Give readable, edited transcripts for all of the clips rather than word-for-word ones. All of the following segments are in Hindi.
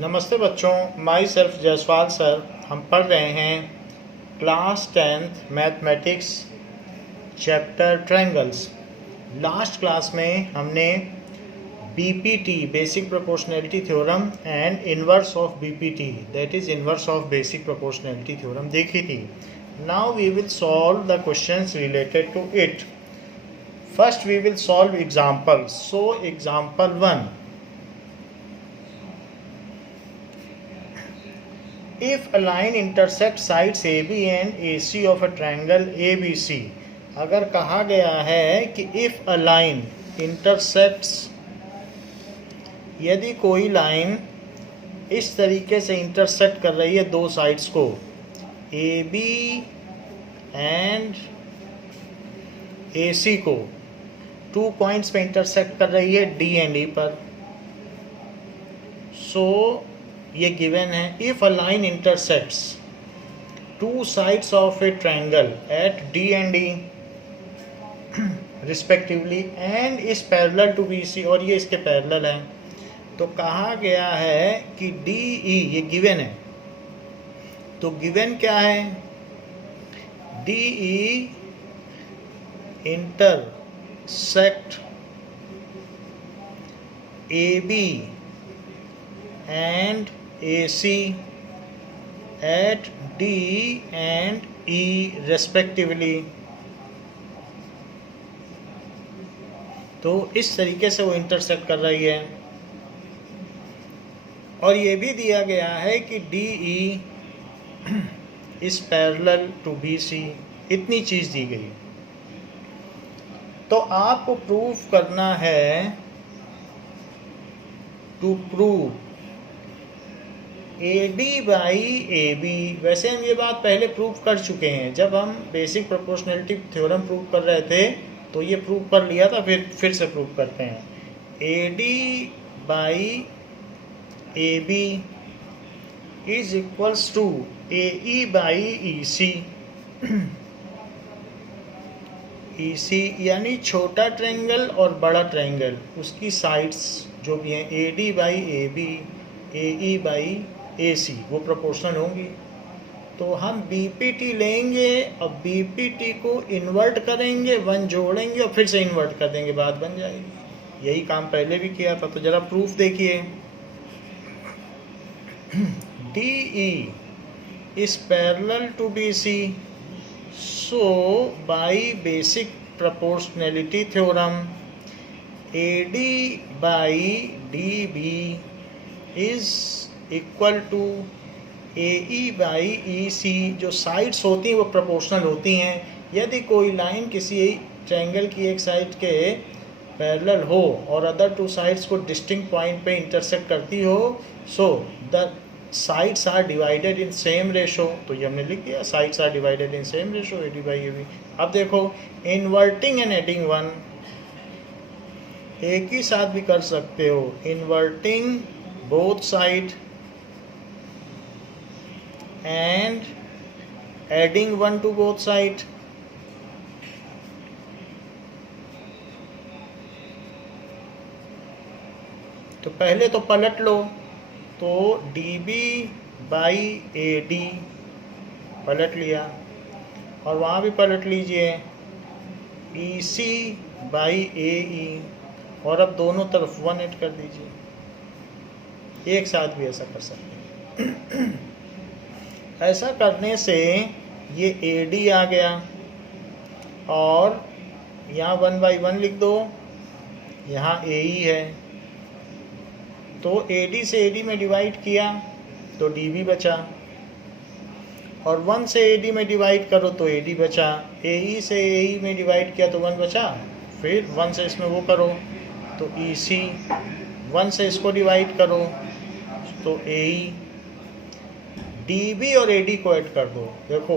नमस्ते बच्चों, माई सेल्फ जयसवाल सर। हम पढ़ रहे हैं class 10th mathematics chapter triangles. Last class में हमने BPT basic proportionality theorem and inverse of BPT that is inverse of basic proportionality theorem देखी थी। Now we will solve the questions related to it. First we will solve examples. So example 1, if a line intersects sides AB and AC of a triangle ABC, अगर कहा गया है कि if a line intersects, यदि कोई लाइन इस तरीके से इंटरसेक्ट कर रही है दो साइड्स को AB एंड AC को, 2 पॉइंट्स पे इंटरसेक्ट कर रही है D एंड E पर। सो ये गिवन है, if a line intersects two sides of a triangle at D and E respectively and is parallel to B C, और ये इसके पैरेलल है, तो कहा गया है कि डी ई, ये गिवन है, तो गिवन क्या है, D E intersect A B and AC at D and E respectively। तो इस तरीके से वो इंटरसेक्ट कर रही है, और ये भी दिया गया है कि DE is parallel to BC। इतनी चीज़ दी गई। तो आपको प्रूफ करना है, to prove AD by AB। वैसे हम ये बात पहले प्रूव कर चुके हैं, जब हम बेसिक प्रोपोर्शनैलिटी थ्योरम प्रूव कर रहे थे तो ये प्रूव कर लिया था, फिर से प्रूव करते हैं। AD by AB is equals to AE by EC। EC यानी छोटा ट्रायंगल और बड़ा ट्रायंगल, उसकी साइड्स जो भी हैं AD by AB, AE by AC, वो प्रोपोर्शनल होंगी। तो हम BPT लेंगे और BPT को इन्वर्ट करेंगे, 1 जोड़ेंगे और फिर से इन्वर्ट कर देंगे, बात बन जाएगी। यही काम पहले भी किया था, तो जरा प्रूफ देखिए। DE is parallel to BC, so by basic proportionality theorem AD by DB is equal to AE by EC। जो साइड्स होती हैं वो प्रोपोर्शनल होती हैं। यदि कोई लाइन किसी ट्रायंगल की एक साइड के पैरेलल हो और अदर 2 साइड्स को डिस्टिंक्ट पॉइंट पे इंटरसेक्ट करती हो, so the sides are divided in same ratio. तो ये हमने लिख दिया, sides are divided in same ratio AD by AB। अब देखो, इन्वर्टिंग एंड एडिंग 1 एक ही साथ भी कर सकते हो। Inverting both side and adding 1 to both side। तो पहले तो पलट लो, तो DB बाई AD पलट लिया, और वहाँ भी पलट लीजिए EC बाई AE, और अब दोनों तरफ 1 ऐड कर दीजिए। एक साथ भी ऐसा कर सकते हैं। ऐसा करने से ये AD आ गया, और यहाँ 1 बाई 1 लिख दो, यहाँ AE है, तो AD से AD में डिवाइड किया तो DB बचा, और 1 से AD में डिवाइड करो तो AD बचा, AE से AE में डिवाइड किया तो 1 बचा, फिर 1 से इसमें वो करो तो EC, 1 से इसको डिवाइड करो तो AE, DB और AD को ऐड कर दो। देखो,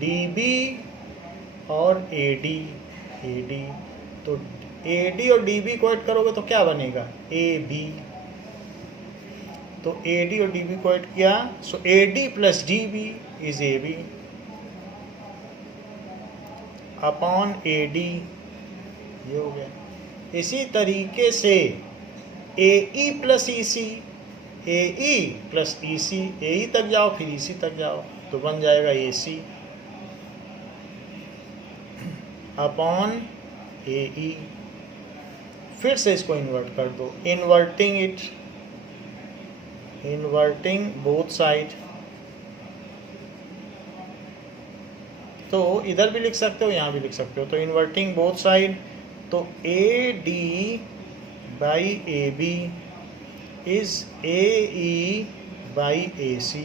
DB और AD, तो AD और DB को ऐड करोगे तो क्या बनेगा, AB। तो AD और DB को ऐड किया, सो AD plus DB is AB upon AD, ये हो गया। इसी तरीके से AE plus EC A E plus E C, A ई तक जाओ फिर ई सी तक जाओ तो बन जाएगा ए सी अपॉन ए ई। फिर से इसको इन्वर्ट कर दो, inverting it, inverting both side. तो इधर भी लिख सकते हो, यहाँ भी लिख सकते हो। तो इन्वर्टिंग बोथ साइड, तो A D by A B is A E by A C.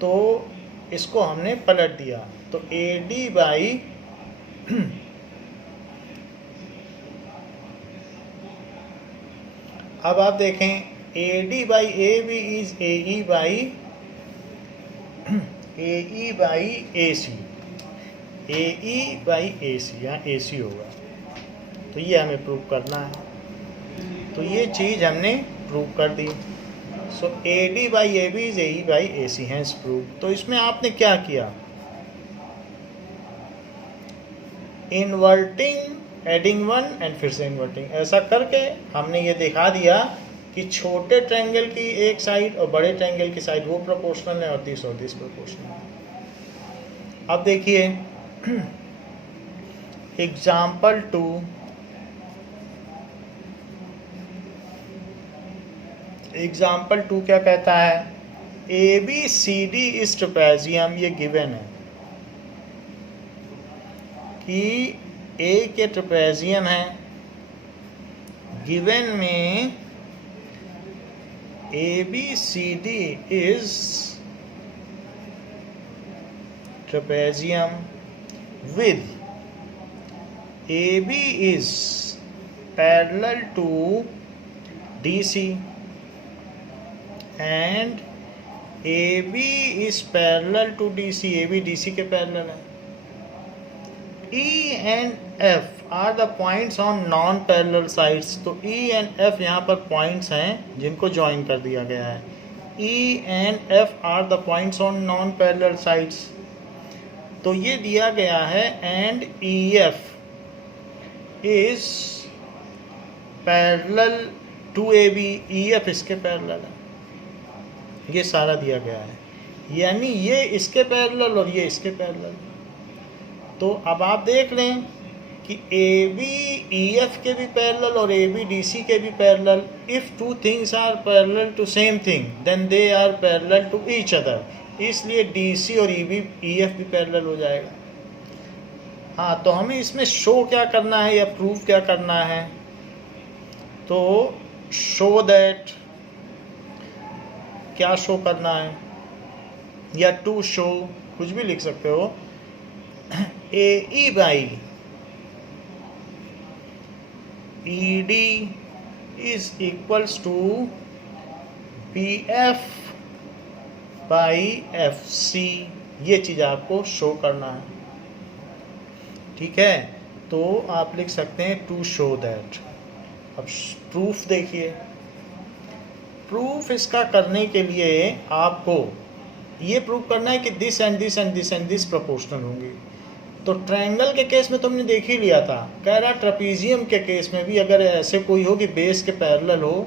तो इसको हमने पलट दिया, तो ए डी बाई अब आप देखें A D by A B is A E by A C, A E by A C, यहाँ ए सी होगा। तो ये हमें प्रूव करना है, तो ये चीज़ हमने प्रूव कर दी। So A D by A B is A E by A C, hence prove. तो इसमें आपने क्या किया, इन्वर्टिंग एडिंग वन एंड फिर से इन्वर्टिंग, ऐसा करके हमने ये दिखा दिया कि छोटे ट्रायंगल की एक साइड और बड़े ट्रायंगल की साइड वो प्रोपोर्शनल है और दिस प्रोपोर्शनल है। अब देखिए एग्जाम्पल 2, एग्जाम्पल 2 क्या कहता है, A B C D is trapezium, ये गिवन है कि ए के ट्रेपेजियम है। गिवन में A B C D is trapezium with AB is parallel to DC and AB is parallel to DC, AB DC के parallel है। E and F are the points on non-parallel sides, तो E and F यहाँ पर points हैं जिनको join कर दिया गया है। E and F are the points on non-parallel sides, तो ये दिया गया है and E F is parallel to A B, E F इसके पैरेलल है, ये सारा दिया गया है, यानी ये इसके पैरेलल और ये इसके पैरेलल। तो अब आप देख लें कि ए बी ई एफ के भी पैरेलल और ए बी डी सी के भी parallel. If two things are parallel to same thing then they are parallel to each other, इसलिए DC और EF भी पैरेलल हो जाएगा। हाँ, तो हमें इसमें शो क्या करना है या प्रूफ क्या करना है, तो शो दैट, क्या शो करना है या टू शो, कुछ भी लिख सकते हो। A E by E D is equals to B F by F C, ये चीज़ आपको शो करना है, ठीक है। तो आप लिख सकते हैं टू शो दैट। अब प्रूफ देखिए, प्रूफ इसका करने के लिए आपको ये प्रूफ करना है कि this and this and this and this proportional होंगी। तो ट्रायंगल के केस में तुमने देख ही लिया था, कह रहा ट्रेपीजियम के केस में भी अगर ऐसे कोई हो कि बेस के पैरेलल हो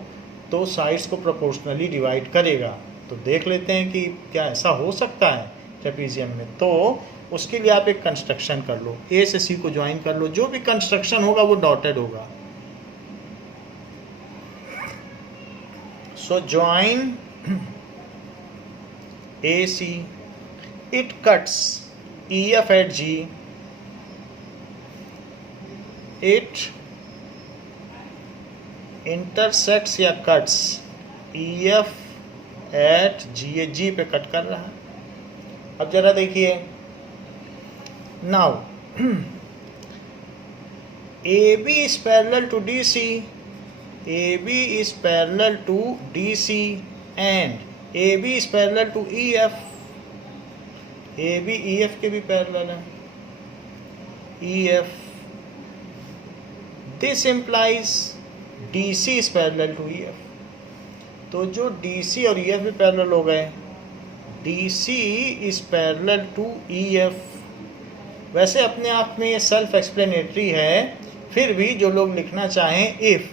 तो साइड्स को प्रोपोर्शनली डिवाइड करेगा। तो देख लेते हैं कि क्या ऐसा हो सकता है ट्रेपीजियम में। तो उसके लिए आप एक कंस्ट्रक्शन कर लो, ए से सी को ज्वाइन कर लो, जो भी कंस्ट्रक्शन होगा वो डॉटेड होगा। So join A C, it cuts E F at G, it intersects या cuts E F at G, ये जी पे कट कर रहा है। अब जरा देखिए, now A B is parallel to D C, A B is parallel to D C and A B is parallel to E F, A B E F के भी पैरेलल है, E F. This implies D C is parallel to E F, तो जो DC और EF भी पैरेलल हो गए, DC is parallel to EF। वैसे अपने आप में ये सेल्फ एक्सप्लेनेटरी है, फिर भी जो लोग लिखना चाहें if,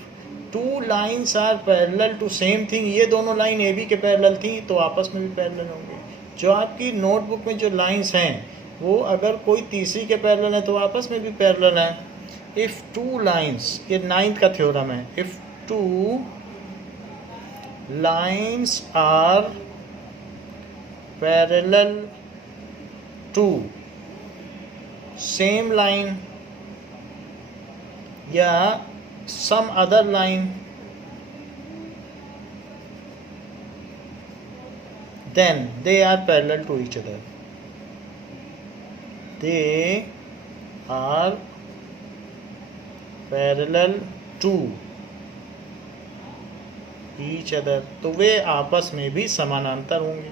two lines are parallel to same thing, ये दोनों लाइन ए बी के पैरेलल थी तो आपस में भी पैरेलल होंगे। जो आपकी नोटबुक में जो लाइन्स हैं वो अगर कोई तीसरी के पैरेलल है तो आपस में भी पैरेलल हैं। इफ़ टू लाइन्स, ये 9th का थ्योरम है, if two lines are parallel to same line या some other line, then they are parallel to each other. They are parallel to each other, तो वे आपस में भी समानांतर होंगे।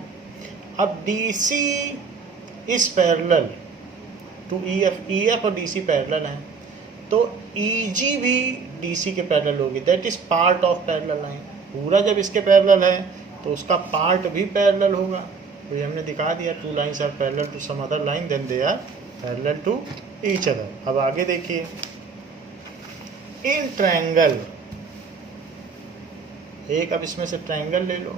अब DC is parallel to EF, EF और DC पैरेलल हैं, तो EG भी DC के पैरेलल होगी, that is part of parallel line. पूरा जब इसके पैरेलल है तो उसका पार्ट भी पैरेलल होगा। तो ये हमने दिखा दिया, two lines are parallel to some other line then they are parallel to each other. अब आगे देखिए, इन ट्रायंगल, एक अब इसमें से ट्रायंगल ले लो।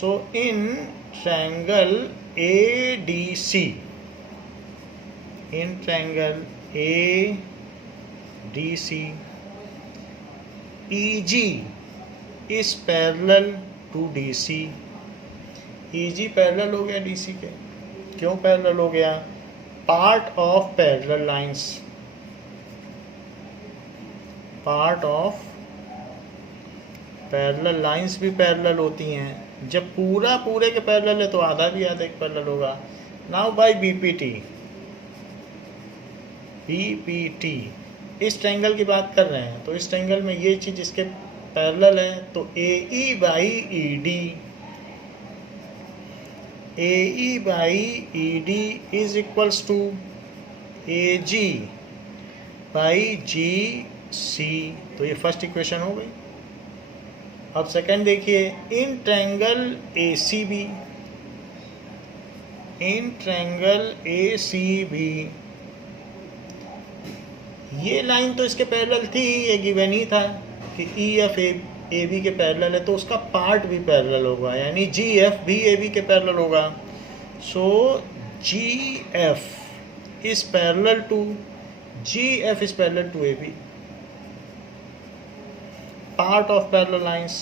So in triangle ADC, in triangle ADC, EG is parallel to DC। EG parallel हो गया DC के। क्यों पैरेलल हो गया? Part of parallel lines, part of parallel lines भी पैरेलल होती हैं। जब पूरा पूरे के पैरेलल है तो आधा भी आधा एक पैरेलल होगा। नाउ बाय BPT, इस ट्रायंगल की बात कर रहे हैं, तो इस ट्रायंगल में ये चीज़ इसके पैरेलल है, तो AE by ED is equals to AG by GC। तो ये फर्स्ट इक्वेशन हो गई। अब सेकंड देखिए, in triangle ACB, in triangle ACB, ये लाइन तो इसके पैरेलल थी, ये गिवन ही था कि EF AB के पैरेलल है, तो उसका पार्ट भी पैरेलल होगा, यानी GF भी AB के पैरेलल होगा। So GF is parallel to AB, part of parallel lines,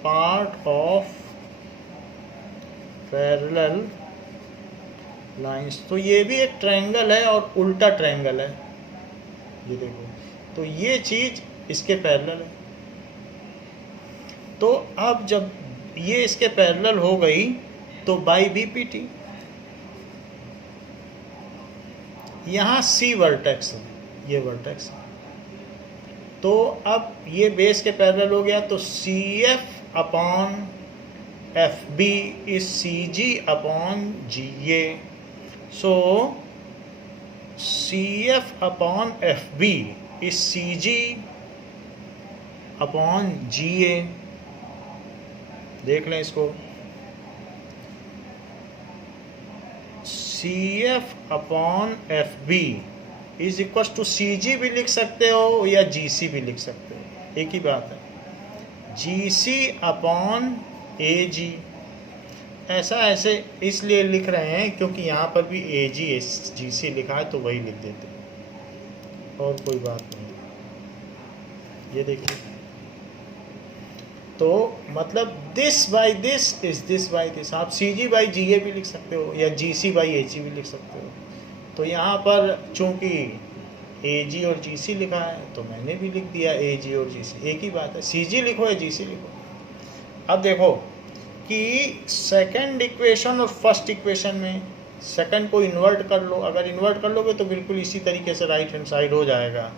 part of parallel lines. तो ये भी एक ट्रायंगल है और उल्टा ट्रायंगल है, ये देखो, तो ये चीज इसके पैरेलल है। तो अब जब ये इसके पैरेलल हो गई तो बाई BPT, यहाँ C वर्टेक्स है, ये वर्टेक्स है, तो अब ये बेस के पैरेलल हो गया, तो CF upon FB is CG upon GA। So CF upon FB is CG upon GA। देख लें इसको, CF upon FB is equal to CG भी लिख सकते हो या GC भी लिख सकते हो, एक ही बात है। GC अपॉन AG, ऐसे इसलिए लिख रहे हैं क्योंकि यहाँ पर भी AG GC लिखा है तो वही लिख देते हैं, और कोई बात नहीं। ये देखिए, तो मतलब this by this is this by this. आप CG बाई GA भी लिख सकते हो या GC बाई AG भी लिख सकते हो। तो यहाँ पर चूंकि AG और GC लिखा है तो मैंने भी लिख दिया AG और GC, एक ही बात है, CG लिखो या GC लिखो। अब देखो कि सेकंड इक्वेशन और फर्स्ट इक्वेशन में सेकंड को इन्वर्ट कर लो। अगर इन्वर्ट कर लोगे तो बिल्कुल इसी तरीके से राइट हैंड साइड हो जाएगा।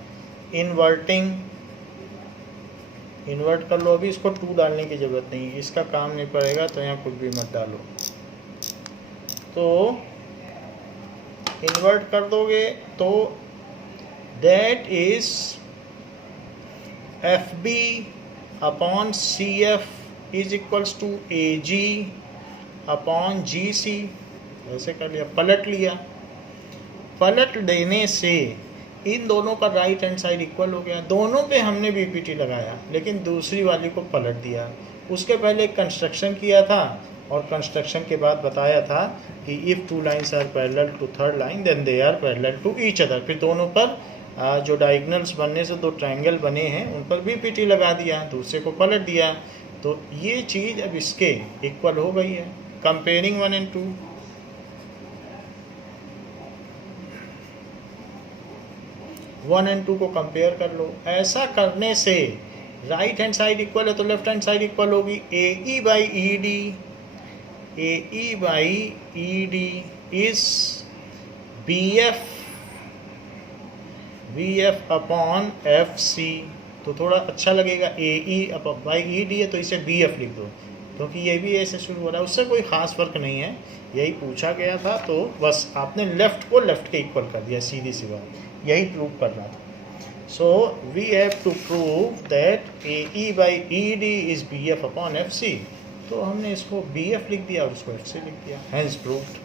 इन्वर्ट कर लो। अभी इसको 2 डालने की ज़रूरत नहीं, इसका काम नहीं पड़ेगा, तो यहाँ कुछ भी मत डालो। तो इन्वर्ट कर दोगे तो that is FB upon CF is equals to AG upon GC। ऐसे कर लिया, पलट लिया। पलट देने से इन दोनों का राइट हैंड साइड इक्वल हो गया, दोनों पे हमने बीपीटी लगाया लेकिन दूसरी वाली को पलट दिया। उसके पहले एक कंस्ट्रक्शन किया था और कंस्ट्रक्शन के बाद बताया था कि if two lines are parallel to third line then they are parallel to each other. फिर दोनों पर जो डायगोनल्स बनने से दो ट्रायंगल बने हैं उन पर बीपीटी लगा दिया, दूसरे को पलट दिया, तो ये चीज़ अब इसके इक्वल हो गई है। Comparing 1 and 2, one and two को कंपेयर कर लो। ऐसा करने से राइट हैंड साइड इक्वल है तो लेफ्ट हैंड साइड इक्वल होगी। A E by E D is B F upon F C. तो थोड़ा अच्छा लगेगा, ए ई बाई ई डी है तो इसे बी एफ लिख दो, क्योंकि ये भी ऐसे शुरू हो रहा है, उससे कोई ख़ास फर्क नहीं है, यही पूछा गया था। तो बस आपने लेफ्ट को लेफ्ट के इक्वल कर दिया, सीधी सी बात, यही प्रूव करना था। So we have to prove that A E by E D is B F upon F C. तो हमने इसको बी एफ लिख दिया और उसको एफ सी लिख दिया, हैंस प्रूव्ड।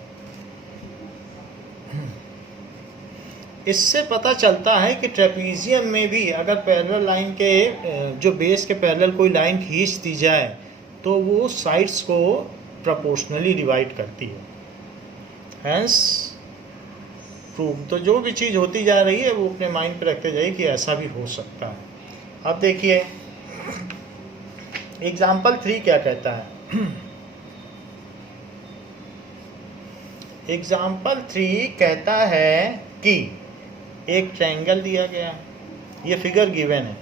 इससे पता चलता है कि ट्रेपीजियम में भी अगर पैरेलल लाइन के जो बेस के पैरेलल कोई लाइन खींच दी जाए तो वो साइड्स को प्रोपोर्शनली डिवाइड करती है, हैंस प्रूव। तो जो भी चीज़ होती जा रही है वो अपने माइंड पे रखते जाइए कि ऐसा भी हो सकता है। अब देखिए एग्जाम्पल 3 क्या कहता है। एग्जाम्पल 3 कहता है कि एक ट्रायंगल दिया गया, ये फिगर गिवन है,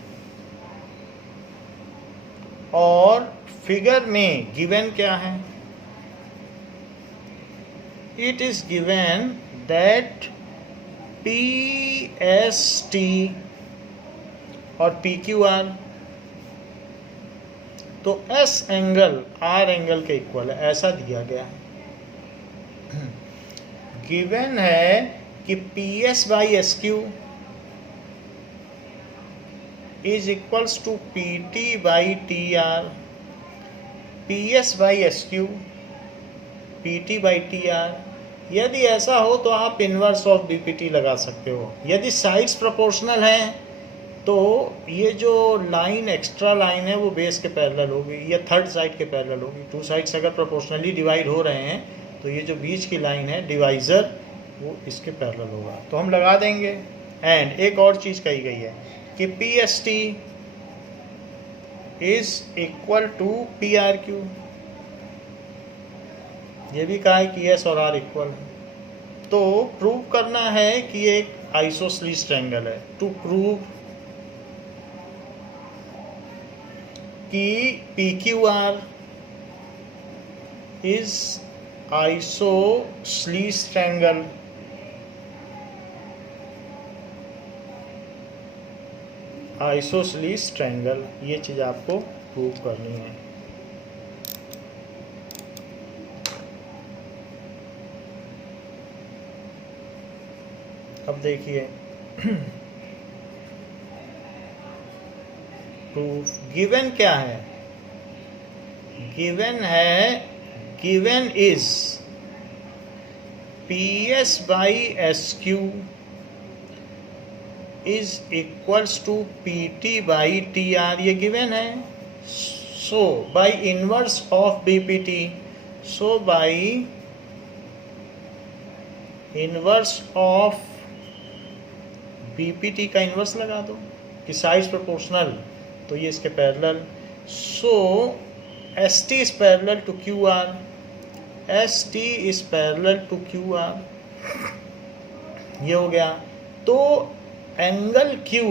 और फिगर में गिवन क्या है, it is given that P S T और पी क्यू आर, तो एस एंगल आर एंगल के इक्वल है, ऐसा दिया गया है। गिवन है कि P S by S Q is equals to P T by T R, P S by S Q P T by T R. यदि ऐसा हो तो आप inverse of B P T लगा सकते हो। यदि साइड्स प्रोपोर्शनल हैं तो ये जो लाइन एक्स्ट्रा लाइन है वो बेस के पैरेलल होगी या थर्ड साइड के पैरेलल होगी। टू साइड्स अगर प्रोपोर्शनली डिवाइड हो रहे हैं तो ये जो बीच की लाइन है डिवाइज़र वो इसके पैरेलल होगा, तो हम लगा देंगे। एंड एक और चीज़ कही गई है कि P S T is equal to P R Q, ये भी कहा है कि एस और आर इक्वल है। तो प्रूव करना है कि एक आइसोसेलेस ट्रायंगल है। टू प्रूव कि P Q R is isosceles triangle, isosceles triangle, ये चीज़ आपको प्रूव करनी है। अब देखिए प्रूफ गिवन क्या है, गिवन है, given is P S by S Q is equals to P T by T R, ये गिवन है। So by inverse of B P T, so by inverse of B P T का इनवर्स लगा दो कि साइज प्रोपोर्शनल, तो ये इसके पैरेलल। So S T is parallel to Q R, S T is parallel to Q R, ये हो गया। तो angle Q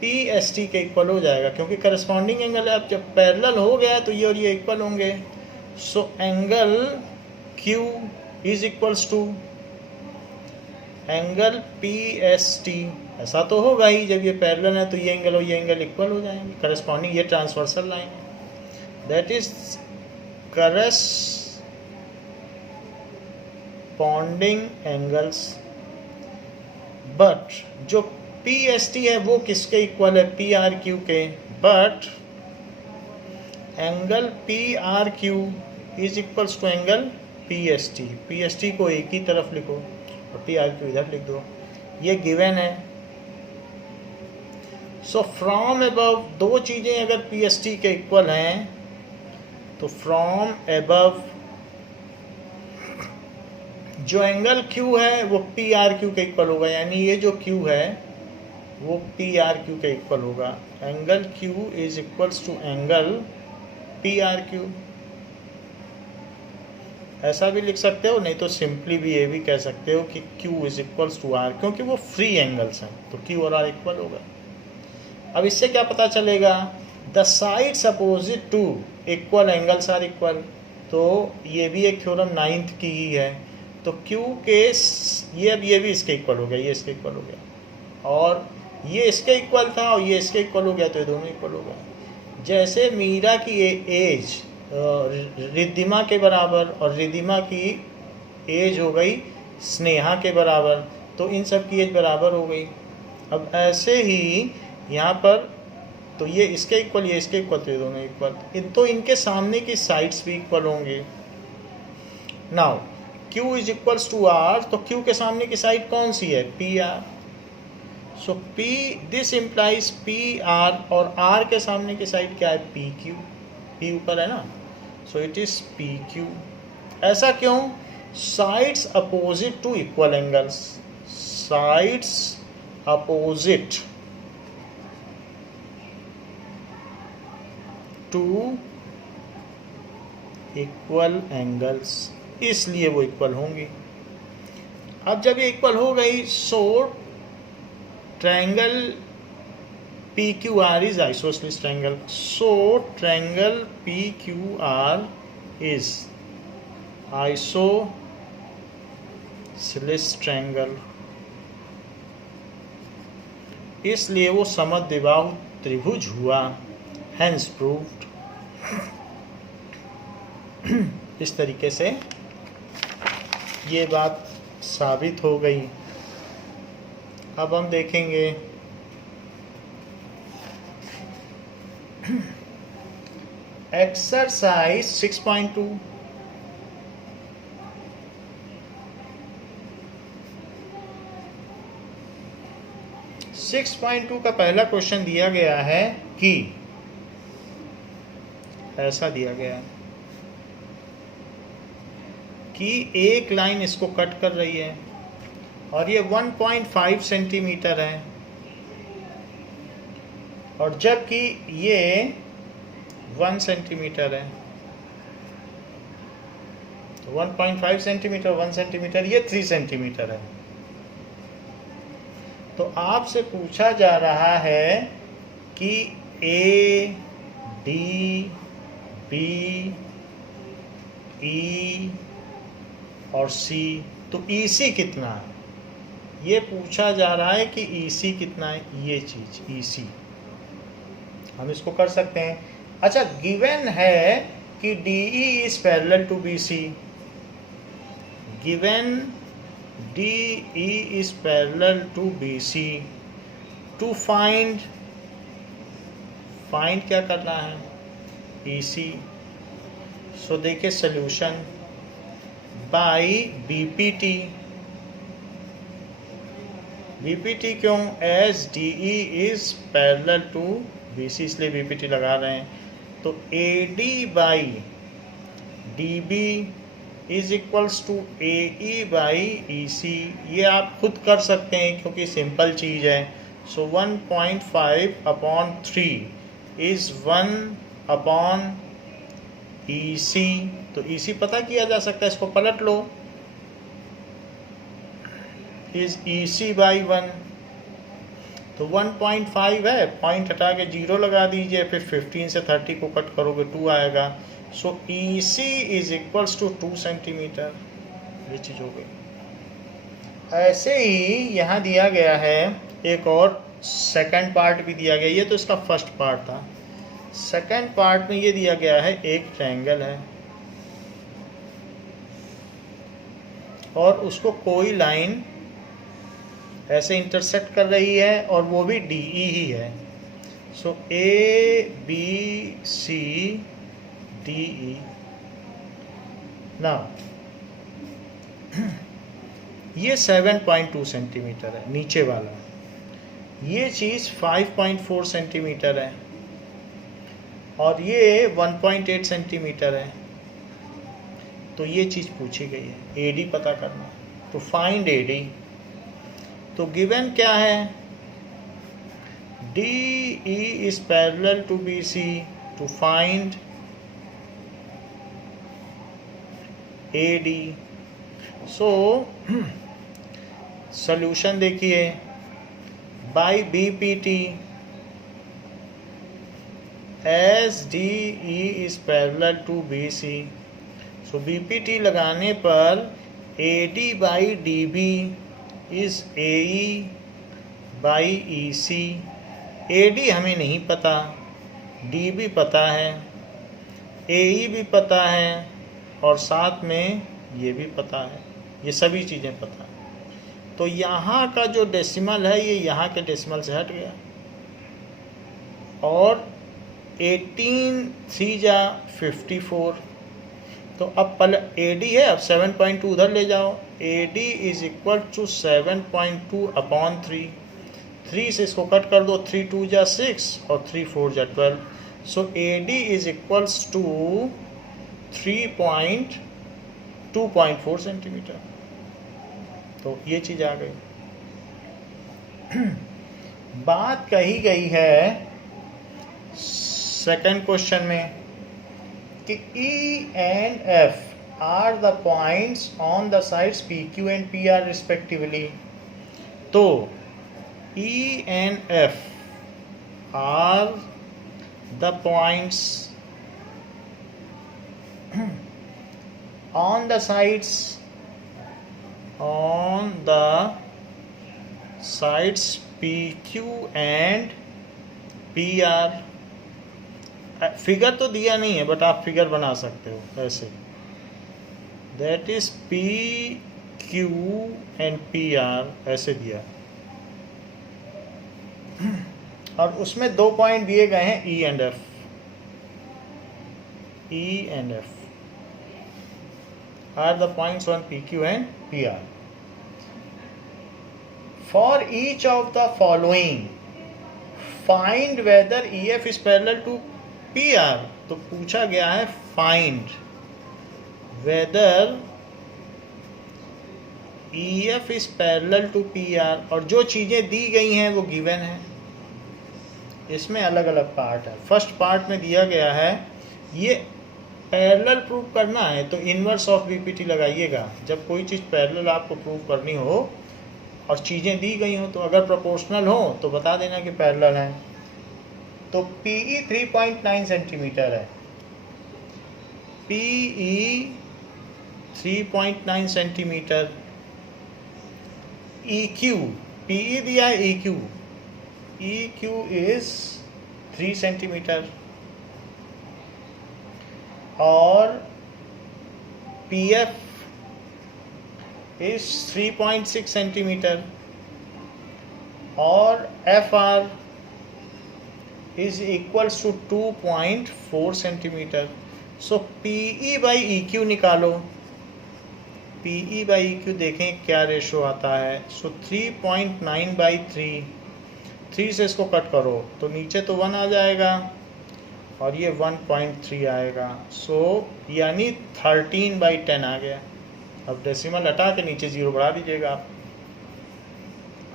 P S T के इक्वल हो जाएगा, क्योंकि करस्पॉन्डिंग एंगल है। अब जब पैरेलल हो गया तो ये और ये इक्वल होंगे। So angle Q is equals to angle P S T, ऐसा तो होगा ही, जब ये पैरेलल है तो ये एंगल और ये एंगल इक्वल हो जाएंगे। करस्पॉन्डिंग ये ट्रांसवर्सल लाइन है, that is corresponding angles. But जो पी एस टी है वो किसके इक्वल है, पी आर क्यू के। But angle P R Q is equals to angle P S T. P S T को एक ही तरफ लिखो और पी आर क्यू इधर लिख दो। ये गिवन है। सो फ्रॉम अबव, दो चीज़ें अगर पी एस टी के इक्वल हैं तो फ्रॉम अबव जो एंगल Q है वो पी आर क्यू के इक्वल होगा, यानी ये जो Q है वो पी आर क्यू के इक्वल होगा। Angle Q is equals to angle P R Q. ऐसा भी लिख सकते हो, नहीं तो सिंपली भी ये भी कह सकते हो कि Q is equals to R, क्योंकि वो फ्री एंगल्स हैं तो Q और R इक्वल होगा। अब इससे क्या पता चलेगा? The sides opposite to equal angles are equal. तो ये भी एक थ्योरम 9th की ही है। तो Q के ये भी इसके इक्वल हो गया, ये इसके इक्वल हो गया, और ये इसके इक्वल था और ये इसके इक्वल हो गया, तो ये दोनों इक्वल हो गए। जैसे मीरा की एज रिद्धिमा के बराबर और रिद्धिमा की एज हो गई स्नेहा के बराबर, तो इन सब की एज बराबर हो गई। अब ऐसे ही यहाँ पर तो ये इसके इक्वल, ये इसके इक्वल, तो ये दोनों इक्वल। तो इनके सामने की साइड्स भी इक्वल होंगे। Now Q is equals to R, तो Q के सामने की साइड कौन सी है? P are. So P, this implies P R, और R के सामने की साइड क्या है? P Q. P ऊपर है ना, so it is P Q. ऐसा क्यों? Sides opposite to equal angles, sides opposite to equal angles, इसलिए वो इक्वल होंगी। अब जब ये इक्वल हो गई, so triangle P Q R is isosceles triangle. So triangle P Q R is isosceles triangle, इसलिए वो समद्विबाहु त्रिभुज हुआ। Hence proved. इस तरीके से ये बात साबित हो गई। अब हम देखेंगे एक्सरसाइज 6.2। का पहला क्वेश्चन दिया गया है कि ऐसा दिया गया है कि एक लाइन इसको कट कर रही है और ये 1.5 सेंटीमीटर है, और जबकि ये 1 सेंटीमीटर है। तो 1.5 सेंटीमीटर, 1 सेंटीमीटर, ये 3 सेंटीमीटर है। तो आपसे पूछा जा रहा है कि ए, डी, बी, ई और सी, तो EC कितना है ये पूछा जा रहा है कि EC कितना है, ये चीज EC हम इसको कर सकते हैं। अच्छा, गिवन है कि DE is parallel to BC, given DE is parallel to BC। To find क्या करना है? EC। सो देखिए सॉल्यूशन बाय BPT। BPT क्यों? As DE is parallel to BC, इसलिए BPT लगा रहे हैं। तो AD by DB is equals to AE by EC। ये आप खुद कर सकते हैं क्योंकि सिंपल चीज़ है। सो 1.5 अपॉन 3 इज 1 अपॉन EC। तो EC पता किया जा सकता है, इसको पलट लो, इज EC बाई 1। तो 1.5 है, पॉइंट हटा के 0 लगा दीजिए, फिर 15 से 30 को कट करोगे 2 आएगा। So EC is equals to 2 centimetre. ये चीज़ हो गई। ऐसे ही यहाँ दिया गया है एक और सेकंड पार्ट भी दिया गया। ये तो इसका फर्स्ट पार्ट था। सेकंड पार्ट में ये दिया गया है एक ट्रायंगल है और उसको कोई लाइन ऐसे इंटरसेक्ट कर रही है और वो भी DE ही है। सो ABC DE। नाउ ये 7.2 सेंटीमीटर है नीचे वाला, ये चीज़ 5.4 सेंटीमीटर है और ये 1.8 सेंटीमीटर है। तो ये चीज़ पूछी गई है, AD पता करना। तो फाइंड AD। तो गिवन क्या है, DE is parallel to BC। to find AD। so solution देखिए, by BPT as DE is parallel to BC। so BPT लगाने पर AD by DB is AE by EC। AD हमें नहीं पता, DB पता है, AE भी पता है और साथ में ये भी पता है, ये सभी चीज़ें पता है। तो यहाँ का जो डेसिमल है ये यहाँ के डेसिमल से हट गया और 18 3 जा 54। तो अब AD है, अब 7.2 उधर ले जाओ। AD is equal to 7.2 upon 3। 3 से इसको कट कर दो, 3 2 जा 6 और 3 4 जा 12। So AD is equals to 2.4 centimetre. तो ये चीज़ आ गई। बात कही गई है सेकंड क्वेश्चन में कि E and F are the points on the sides PQ and PR respectively। तो E and F are the points on the sides PQ and PR। Figure तो दिया नहीं है बट आप फिगर बना सकते हो ऐसे, that is PQ and PR ऐसे दिया। और उसमें 2 पॉइंट दिए गए हैं E and F। E and F are the points on PQ and PR। For each of the following find whether EF is parallel to PR। तो पूछा गया है find whether EF is parallel to PR और जो चीज़ें दी गई हैं वो गिवन है। इसमें अलग अलग पार्ट है। फर्स्ट पार्ट में दिया गया है ये पैरेलल प्रूव करना है तो इनवर्स ऑफ BPT लगाइएगा। जब कोई चीज़ पैरेलल आपको प्रूव करनी हो और चीज़ें दी गई हो तो अगर प्रोपोर्शनल हो तो बता देना कि पैरेलल है। तो PE 3.9 सेंटीमीटर है, PE 3.9 सेंटीमीटर। EQ, PE दिया है EQ इज 3 सेंटीमीटर और PF इज 3.6 सेंटीमीटर और FR is equals to 2.4 centimetre. So PE by EQ निकालो, PE by EQ देखें क्या रेशो आता है। सो 3.9 by 3 से इसको कट करो तो नीचे तो 1 आ जाएगा और ये 1.3 आएगा। सो यानी 13 by 10 आ गया। अब डेसिमल हटा के नीचे 0 बढ़ा दीजिएगा आप।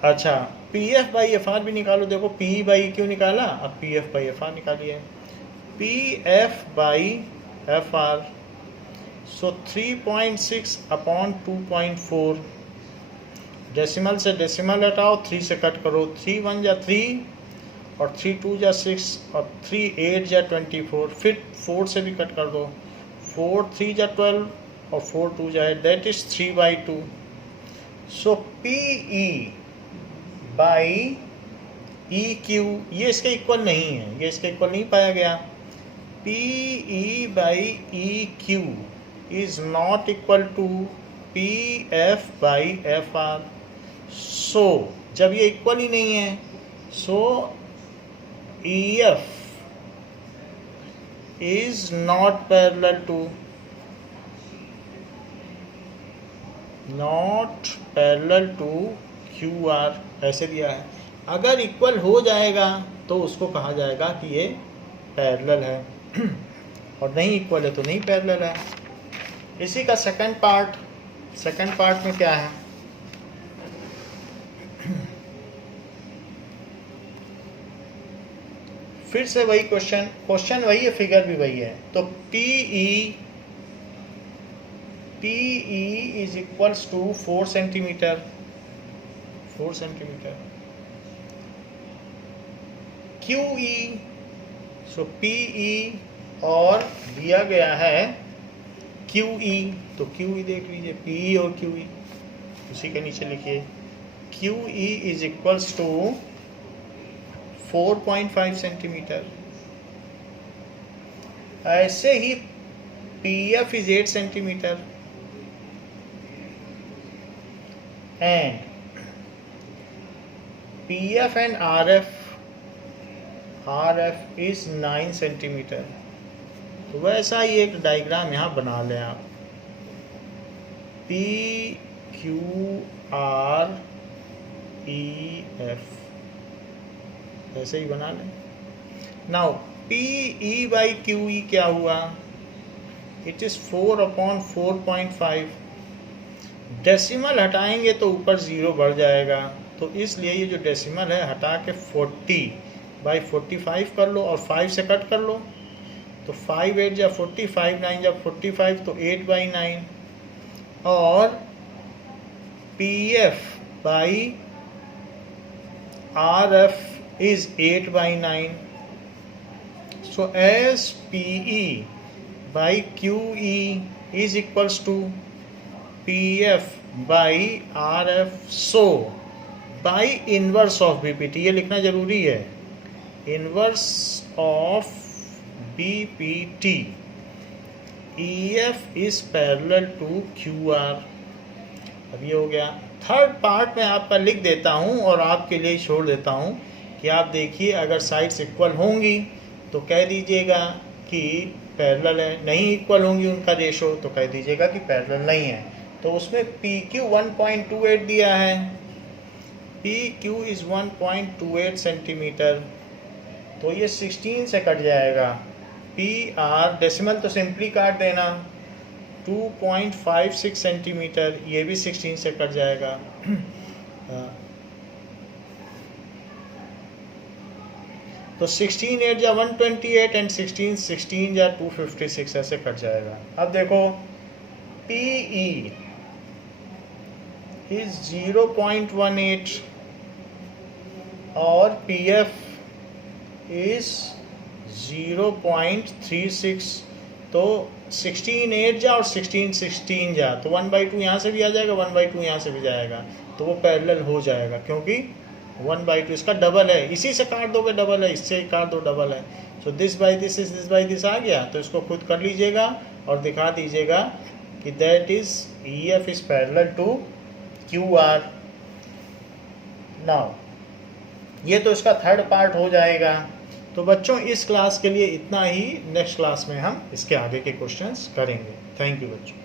अच्छा, PF by FR भी निकालो। देखो PE by EQ निकाला, अब PF by FR निकालिए। PF by FR so 3.6 upon 2.4। Decimal से डेसिमल हटाओ, 3 से कट करो। 3 1 जा 3 और 3 2 जा 6 और 3 8 जा 24। फिर 4 से भी कट कर दो, 4 3 जा 12 और 4 2 जा 8, that is 3/2। So PE by EQ ये इसके इक्वल नहीं है, ये इसके इक्वल नहीं पाया गया। PE by EQ is not equal to PF by FR। So जब ये इक्वल ही नहीं है so EF is not parallel to not parallel to Q R, ऐसे दिया है। अगर इक्वल हो जाएगा तो उसको कहा जाएगा कि ये पैरेलल है और नहीं इक्वल है तो नहीं पैरेलल है। इसी का सेकंड पार्ट में क्या है, फिर से वही क्वेश्चन वही है, फिगर भी वही है। तो PE is equals to 4 centimetre, QE, so PE और दिया गया है QE, तो QE देख लीजिए, PE और QE उसी के नीचे लिखिए, QE is equals to 4.5 centimetre. ऐसे ही PF इज 8 centimetre and PF and RF is 9 centimetre. तो वैसा ही एक डायग्राम यहाँ बना लें आप, PQREF ऐसे ही बना लें। नाउ PE/QE क्या हुआ, इट इज 4/4.5। डेसिमल हटाएंगे तो ऊपर 0 बढ़ जाएगा, तो इसलिए ये जो डेसिमल है हटा के 40/45 कर लो और 5 से कट कर लो, तो 5 8 जा 45, 9 जा 45, तो 8/9। और PF/RF is 8/9. So as PE/QE is equals to PF/RF, so by inverse of BPT, ये लिखना जरूरी है, inverse of BPT EF is parallel to QR। अब ये हो गया। थर्ड पार्ट में आपका लिख देता हूँ और आपके लिए छोड़ देता हूँ कि आप देखिए, अगर साइड्स इक्वल होंगी तो कह दीजिएगा कि पैरेलल है, नहीं इक्वल होंगी उनका रेशो तो कह दीजिएगा कि पैरेलल नहीं है। तो उसमें PQ 1.28 दिया है, PQ इज 1.28 सेंटीमीटर, तो ये 16 से कट जाएगा। PR डेसिमल तो सिंपली काट देना, 2.56 सेंटीमीटर, ये भी 16 से कट जाएगा। तो 16 8 जा 128 एंड 16 जा 256 ऐसे कट जाएगा। अब देखो PE इज 0.18 और PF इज 0.36, तो 16 8 जा और 16 जा, तो 1/2 यहाँ से भी आ जाएगा, 1/2 यहाँ से भी जाएगा, तो वो पैरेलल हो जाएगा क्योंकि 1/2 इसका डबल है। इसी से काट दोगे डबल है, इससे काट दो डबल है। So this by this is this by this आ गया, तो इसको खुद कर लीजिएगा और दिखा दीजिएगा कि that is EF is parallel to QR। Now ये तो इसका थर्ड पार्ट हो जाएगा। तो बच्चों इस क्लास के लिए इतना ही, नेक्स्ट क्लास में हम इसके आगे के क्वेश्चंस करेंगे। थैंक यू बच्चों।